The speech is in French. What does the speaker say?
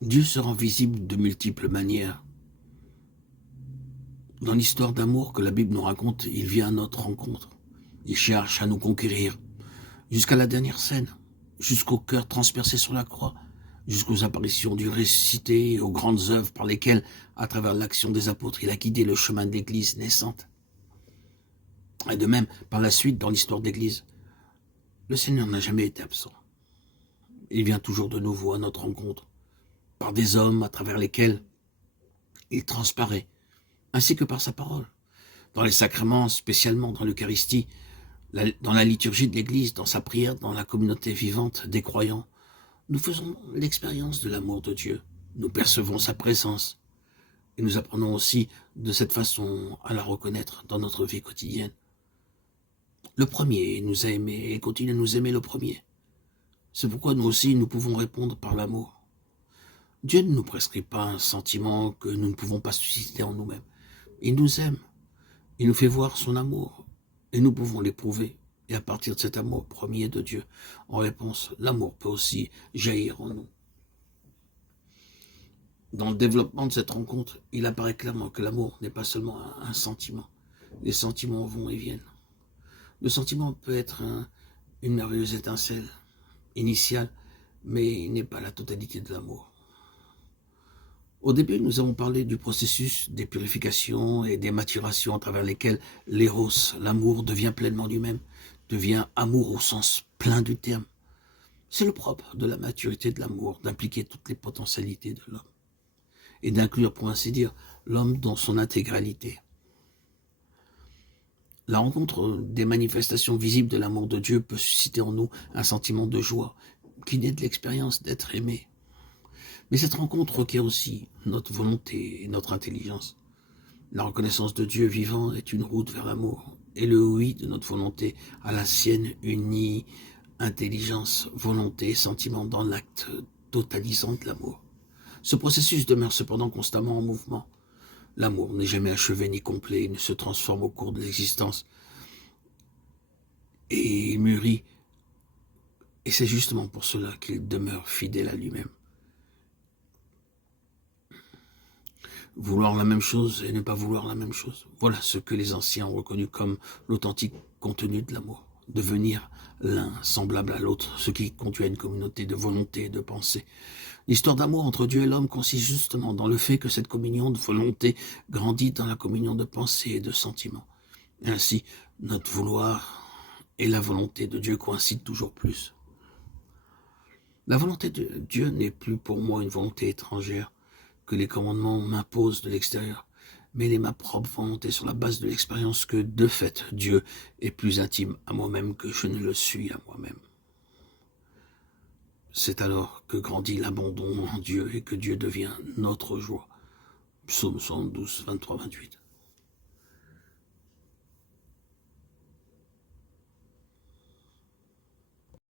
Dieu se rend visible de multiples manières. Dans l'histoire d'amour que la Bible nous raconte, il vient à notre rencontre. Il cherche à nous conquérir, jusqu'à la dernière scène, jusqu'au cœur transpercé sur la croix, jusqu'aux apparitions du ressuscité et aux grandes œuvres par lesquelles, à travers l'action des apôtres, il a guidé le chemin de l'Église naissante. Et de même, par la suite, dans l'histoire de l'Église, le Seigneur n'a jamais été absent. Il vient toujours de nouveau à notre rencontre, par des hommes à travers lesquels il transparaît, ainsi que par sa parole. Dans les sacrements, spécialement dans l'Eucharistie, dans la liturgie de l'Église, dans sa prière, dans la communauté vivante des croyants, nous faisons l'expérience de l'amour de Dieu. Nous percevons sa présence et nous apprenons aussi de cette façon à la reconnaître dans notre vie quotidienne. Le premier nous a aimés et continue à nous aimer le premier. C'est pourquoi nous aussi nous pouvons répondre par l'amour. Dieu ne nous prescrit pas un sentiment que nous ne pouvons pas susciter en nous-mêmes. Il nous aime, il nous fait voir son amour et nous pouvons l'éprouver. Et à partir de cet amour premier de Dieu, en réponse, l'amour peut aussi jaillir en nous. Dans le développement de cette rencontre, il apparaît clairement que l'amour n'est pas seulement un sentiment. Les sentiments vont et viennent. Le sentiment peut être une merveilleuse étincelle initiale, mais il n'est pas la totalité de l'amour. Au début, nous avons parlé du processus des purifications et des maturations à travers lesquelles l'éros, l'amour, devient pleinement lui-même, devient amour au sens plein du terme. C'est le propre de la maturité de l'amour, d'impliquer toutes les potentialités de l'homme et d'inclure, pour ainsi dire, l'homme dans son intégralité. La rencontre des manifestations visibles de l'amour de Dieu peut susciter en nous un sentiment de joie qui naît de l'expérience d'être aimé. Mais cette rencontre requiert aussi notre volonté et notre intelligence. La reconnaissance de Dieu vivant est une route vers l'amour, et le oui de notre volonté à la sienne unit intelligence, volonté et sentiment dans l'acte totalisant de l'amour. Ce processus demeure cependant constamment en mouvement. L'amour n'est jamais achevé ni complet, il ne se transforme au cours de l'existence et il mûrit, et c'est justement pour cela qu'il demeure fidèle à lui-même. Vouloir la même chose et ne pas vouloir la même chose, voilà ce que les anciens ont reconnu comme l'authentique contenu de l'amour. Devenir l'un semblable à l'autre, ce qui conduit à une communauté de volonté et de pensée. L'histoire d'amour entre Dieu et l'homme consiste justement dans le fait que cette communion de volonté grandit dans la communion de pensée et de sentiments. Ainsi, notre vouloir et la volonté de Dieu coïncident toujours plus. La volonté de Dieu n'est plus pour moi une volonté étrangère que les commandements m'imposent de l'extérieur, mais elle est ma propre volonté sur la base de l'expérience que, de fait, Dieu est plus intime à moi-même que je ne le suis à moi-même. C'est alors que grandit l'abandon en Dieu et que Dieu devient notre joie. Psaume 72, 23, 28.